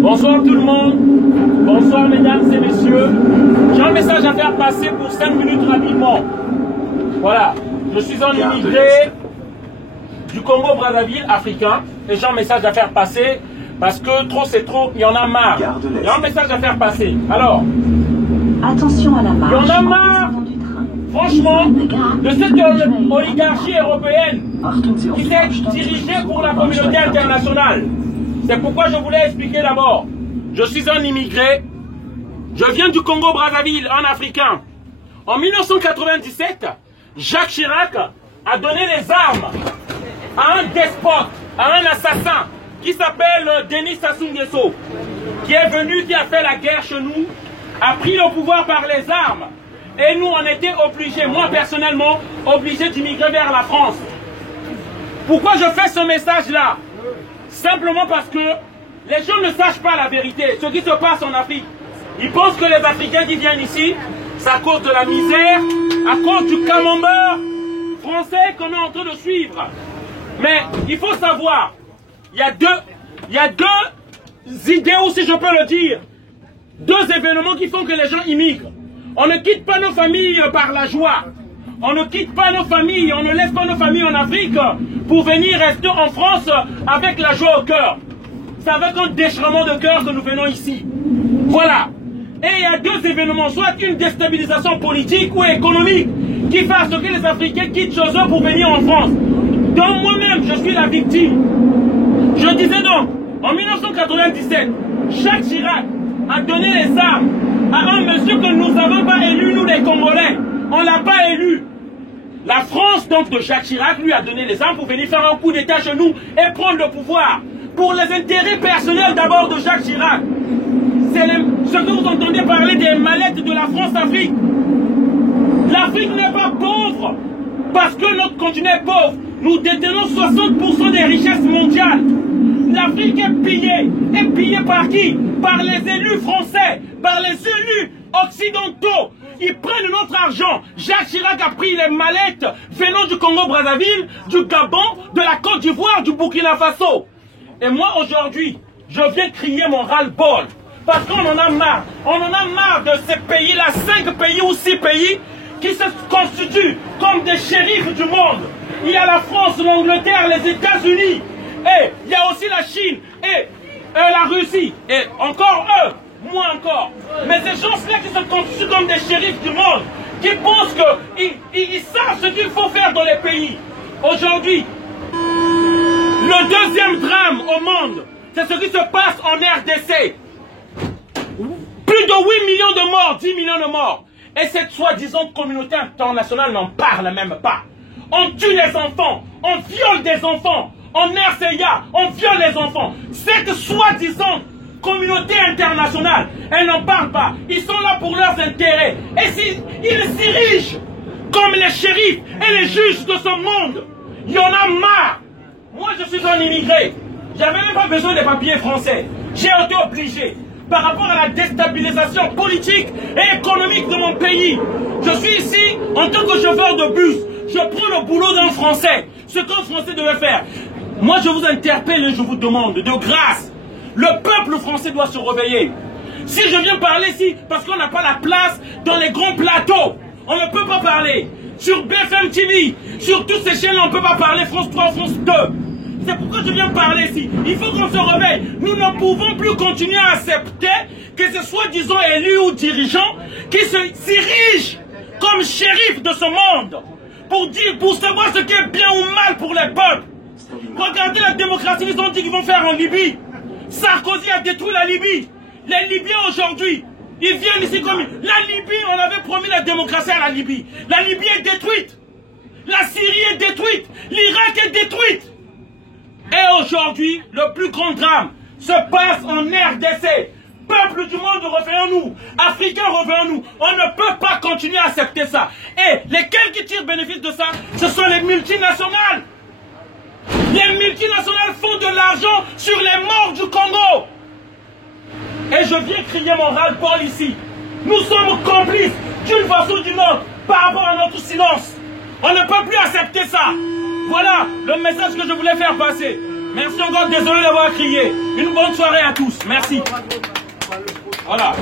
Bonsoir tout le monde, bonsoir mesdames et messieurs. J'ai un message à faire passer pour 5 minutes rapidement. Voilà, je suis un immigré du Congo-Brazzaville africain et j'ai un message à faire passer parce que trop c'est trop, il y en a marre. Il y a un message à faire passer. Alors, attention à la marche. Il y en a marre, franchement, de cette oligarchie européenne qui s'est dirigée pour la communauté internationale. C'est pourquoi je voulais expliquer d'abord. Je suis un immigré. Je viens du Congo-Brazzaville, un Africain. En 1997, Jacques Chirac a donné les armes à un despote, à un assassin qui s'appelle Denis Sassou Nguesso, qui est venu, qui a fait la guerre chez nous, a pris le pouvoir par les armes. Et nous, on était obligés, moi personnellement, obligé d'immigrer vers la France. Pourquoi je fais ce message-là? Simplement parce que les gens ne sachent pas la vérité, ce qui se passe en Afrique. Ils pensent que les Africains qui viennent ici, c'est à cause de la misère, à cause du camembert français qu'on est en train de suivre. Mais il faut savoir, il y a deux idées, ou si je peux le dire, deux événements qui font que les gens immigrent. On ne quitte pas nos familles par la joie. On ne quitte pas nos familles, on ne laisse pas nos familles en Afrique pour venir rester en France avec la joie au cœur. C'est avec un déchirement de cœur que nous venons ici. Voilà. Et il y a deux événements, soit une déstabilisation politique ou économique qui fait à ce que les Africains quittent chez eux pour venir en France. Donc moi-même, je suis la victime. Je disais donc, en 1997, Jacques Chirac a donné les armes à un monsieur que nous n'avons pas élu, nous les Congolais. On ne l'a pas élu. La France, donc, de Jacques Chirac, lui a donné les armes pour venir faire un coup d'état chez nous et prendre le pouvoir. Pour les intérêts personnels d'abord de Jacques Chirac. C'est ce que vous entendez parler des mallettes de la France-Afrique. L'Afrique n'est pas pauvre parce que notre continent est pauvre. Nous détenons 60% des richesses mondiales. L'Afrique est pillée. Et pillée par qui? Par les élus français, par les élus occidentaux. Ils prennent notre argent. Jacques Chirac a pris les mallettes venant du Congo-Brazzaville, du Gabon, de la Côte d'Ivoire, du Burkina Faso. Et moi aujourd'hui, je viens crier mon ras-le-bol. Parce qu'on en a marre. On en a marre de ces pays-là, 5 pays ou 6 pays qui se constituent comme des shérifs du monde. Il y a la France, l'Angleterre, les États-Unis. Et il y a aussi la Chine et la Russie. Et encore eux. Moi encore. Mais ces gens-là qui se constituent comme des shérifs du monde, qui pensent qu'ils savent ce qu'il faut faire dans les pays. Aujourd'hui, le deuxième drame au monde, c'est ce qui se passe en RDC. Plus de 8 millions de morts, 10 millions de morts. Et cette soi-disant communauté internationale n'en parle même pas. On tue les enfants, on viole des enfants. En RCA, on viole les enfants. Cette soi-disant communauté internationale, elle n'en parle pas. Ils sont là pour leurs intérêts. Et ils s'érigent comme les shérifs et les juges de ce monde. Il y en a marre. Moi, je suis un immigré. J'avais même pas besoin des papiers français. J'ai été obligé. Par rapport à la déstabilisation politique et économique de mon pays. Je suis ici en tant que chauffeur de bus. Je prends le boulot d'un Français. Ce qu'un Français devait faire. Moi, je vous interpelle et je vous demande de grâce. Le peuple français doit se réveiller. Si je viens parler ici, parce qu'on n'a pas la place dans les grands plateaux, on ne peut pas parler. Sur BFM TV, sur toutes ces chaînes, on ne peut pas parler. France 3, France 2. C'est pourquoi je viens parler ici. Il faut qu'on se réveille. Nous ne pouvons plus continuer à accepter que ce soit, disons, élus ou dirigeants qui s'érigent comme shérifs de ce monde pour savoir ce qui est bien ou mal pour les peuples. Regardez la démocratie qu'ils ont dit qu'ils vont faire en Libye. Sarkozy a détruit la Libye. Les Libyens aujourd'hui, ils viennent ici comme... La Libye, on avait promis la démocratie à la Libye. La Libye est détruite. La Syrie est détruite. L'Irak est détruite. Et aujourd'hui, le plus grand drame se passe en RDC. Peuple du monde, revenons-nous. Africains, revenons-nous. On ne peut pas continuer à accepter ça. Et lesquels qui tirent bénéfice de ça, ce sont les multinationales. Les multinationales font de l'argent sur les morts du Congo. Et je viens crier mon ras-le-bol ici. Nous sommes complices d'une façon ou d'une autre. par rapport à notre silence. On ne peut plus accepter ça. Voilà le message que je voulais faire passer. Merci encore, désolé d'avoir crié. Une bonne soirée à tous. Merci. Voilà.